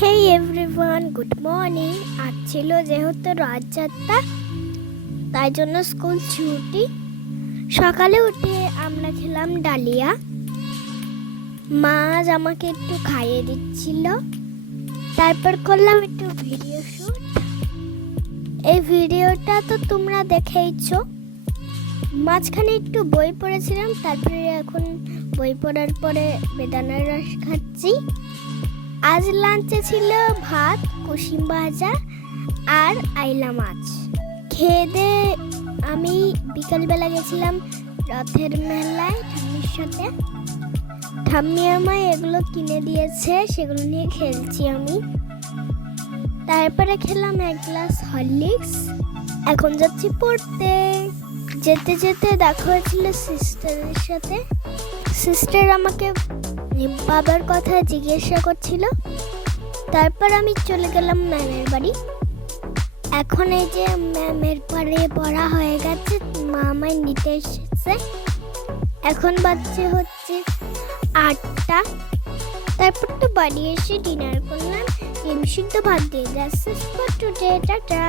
হেই everyone, good morning. আজ ছিল যেহেতু রথযাত্রা, তাই জন্য স্কুল ছুটি। সকালে উঠে আমরা খেলাম ডালিয়া। মা আজ আমাকে একটু খাইয়ে দিচ্ছিল। তারপর করলাম একটু ভিডিও শুট। এই ভিডিওটা তো তোমরা দেখেইছো। মাঝখানে একটু বই পড়েছিলাম, তারপরে এখন বই পড়ার পরে বেদানার রস খাচ্ছি। আজ লাঞ্চে ছিল ভাত, কুসুম ভাজা আর আইলা মাছ। খেয়ে দিয়ে আমি বিকালবেলা গেছিলাম রথের মেলায় ঠাম্মির সাথে। ঠাম্মি আমায় এগুলো কিনে দিয়েছে, সেগুলো নিয়ে খেলছি আমি। তারপরে খেলাম এক গ্লাস হরলিক্স। এখন যাচ্ছি পড়তে। যেতে যেতে দেখা হয়েছিল সিস্টারের সাথে। সিস্টার আমাকে বাবার কথা জিজ্ঞাসা করছিল। তারপর আমি চলে গেলাম ম্যামের বাড়ি। এখন এই যে ম্যামের বাড়ি পড়া হয়ে গেছে, মা আমায় নিতে এসেছে। এখন বাজছে হচ্ছে 8টা। তারপর তো বাড়ি এসে ডিনার করলাম। ডিম সিদ্ধ ভাত দিয়ে। That's it for today. Tata.